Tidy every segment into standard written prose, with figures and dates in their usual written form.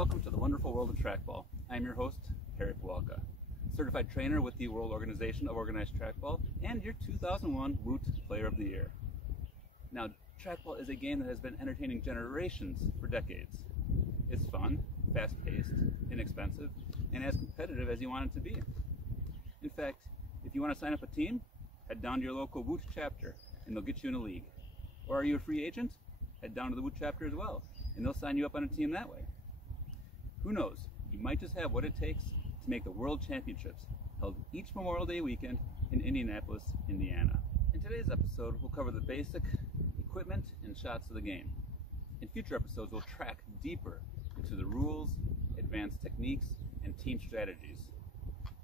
welcome to the wonderful world of trackball. I am your host, Trac-ball, certified trainer with the World Organization of Organized Trackball and your 2001 Woot Player of the Year. Now, trackball is a game that has been entertaining generations for decades. It's fun, fast-paced, inexpensive, and as competitive as you want it to be. In fact, if you want to sign up a team, head down to your local Woot chapter and they'll get you in a league. Or are you a free agent? Head down to the Woot chapter as well, and they'll sign you up on a team that way. Who knows, you might just have what it takes to make the World Championships, held each Memorial Day weekend in Indianapolis, Indiana. In today's episode, we'll cover the basic equipment and shots of the game. In future episodes, we'll track deeper into the rules, advanced techniques, and team strategies.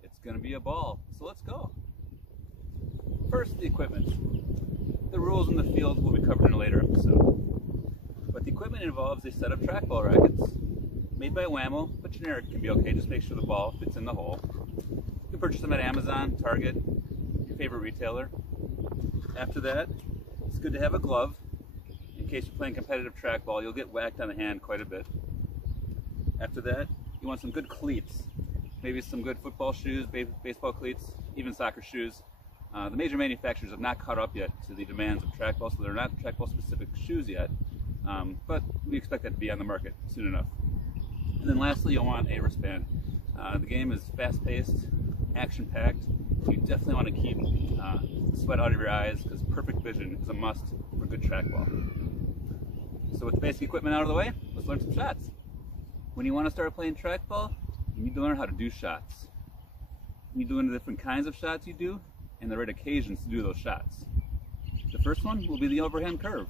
It's going to be a ball, so let's go. First, the equipment. The rules in the field will be covered in a later episode. But the equipment involves a set of trackball rackets, made by Whammo, but generic can be okay. Just make sure the ball fits in the hole. You can purchase them at Amazon, Target, your favorite retailer. After that, it's good to have a glove. In case you're playing competitive trackball, you'll get whacked on the hand quite a bit. After that, you want some good cleats. Maybe some good football shoes, baseball cleats, even soccer shoes. The major manufacturers have not caught up yet to the demands of trackball, so they're not trackball specific shoes yet. But we expect that to be on the market soon enough. And then lastly, you'll want a wristband. The game is fast-paced, action-packed. You definitely want to keep the sweat out of your eyes because perfect vision is a must for good trackball. So with the basic equipment out of the way, let's learn some shots. When you want to start playing trackball, you need to learn how to do shots. You need to learn the different kinds of shots you do and the right occasions to do those shots. The first one will be the overhand curve.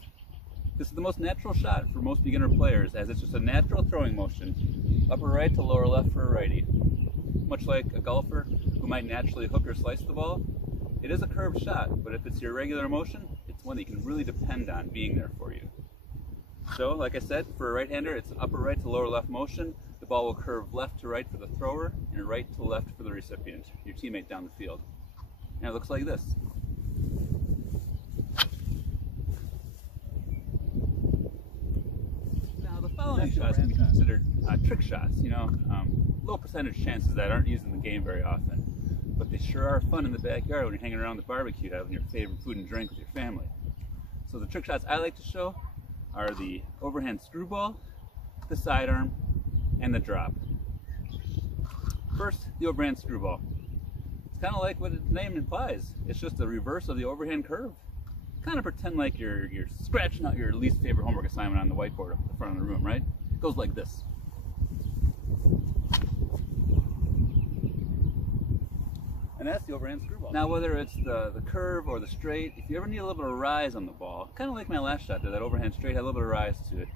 This is the most natural shot for most beginner players as it's just a natural throwing motion, upper right to lower left for a righty. Much like a golfer who might naturally hook or slice the ball, it is a curved shot, but if it's your regular motion, it's one that you can really depend on being there for you. So, like I said, for a right-hander, it's an upper right to lower left motion. The ball will curve left to right for the thrower and right to left for the recipient, your teammate down the field. And it looks like this. Following shots can be considered trick shots, low percentage chances that aren't used in the game very often, but they sure are fun in the backyard when you're hanging around the barbecue having your favorite food and drink with your family. So the trick shots I like to show are the overhand screwball, the sidearm, and the drop. First, the overhand screwball. It's kind of like what its name implies. It's just a reverse of the overhand curve. Kind of pretend like you're scratching out your least favorite homework assignment on the whiteboard up at the front of the room, right? It goes like this. And that's the overhand screwball. Now, whether it's the curve or the straight, if you ever need a little bit of rise on the ball, kind of like my last shot there, that overhand straight had a little bit of rise to it.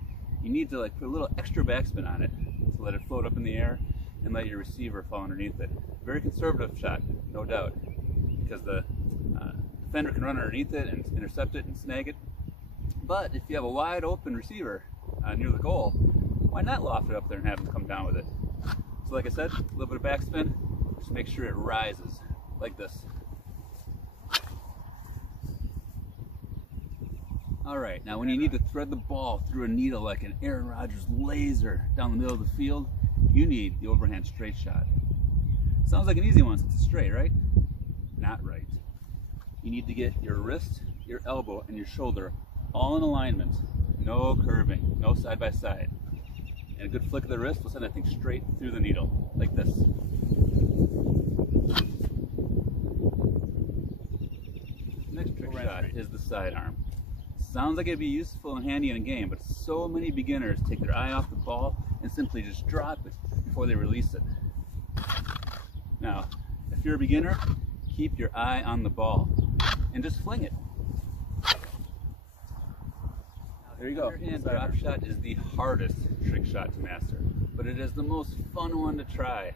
You need to put a little extra backspin on it to let it float up in the air and let your receiver fall underneath it. Very conservative shot, no doubt, because the defender can run underneath it and intercept it and snag it. But if you have a wide open receiver near the goal, why not loft it up there and have him come down with it? So like I said, a little bit of backspin, just make sure it rises like this. Alright, now when you need to thread the ball through a needle like an Aaron Rodgers laser down the middle of the field, you need the overhand straight shot. Sounds like an easy one since it's straight, right? Not right. You need to get your wrist, your elbow, and your shoulder all in alignment. No curving, no side by side. And a good flick of the wrist will send that thing straight through the needle, like this. Next trick shot is the sidearm. Sounds like it'd be useful and handy in a game, but so many beginners take their eye off the ball and simply just drop it before they release it. Now, if you're a beginner, keep your eye on the ball and just fling it. There you go. And the drop shot is the hardest trick shot to master, but it is the most fun one to try.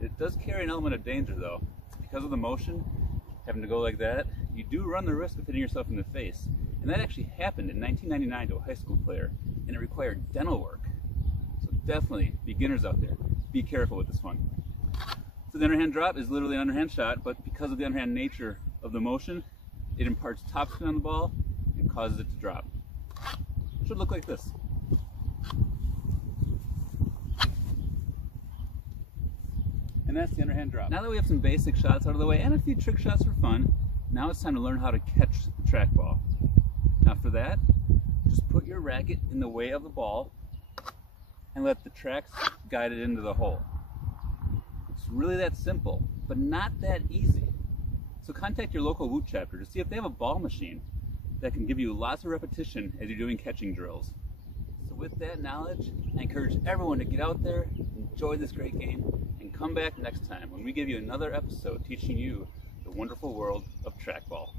It does carry an element of danger though. Because of the motion, having to go like that, you do run the risk of hitting yourself in the face. And that actually happened in 1999 to a high school player, and it required dental work. So definitely, beginners out there, be careful with this one. So the underhand drop is literally an underhand shot, but because of the underhand nature of the motion, it imparts topspin on the ball and causes it to drop. It should look like this. And that's the underhand drop. Now that we have some basic shots out of the way and a few trick shots for fun, now it's time to learn how to catch the trackball. Now for that, just put your racket in the way of the ball and let the tracks guide it into the hole. It's really that simple, but not that easy. So contact your local Woot chapter to see if they have a ball machine that can give you lots of repetition as you're doing catching drills. So with that knowledge, I encourage everyone to get out there, enjoy this great game, and come back next time when we give you another episode teaching you the wonderful world of trackball.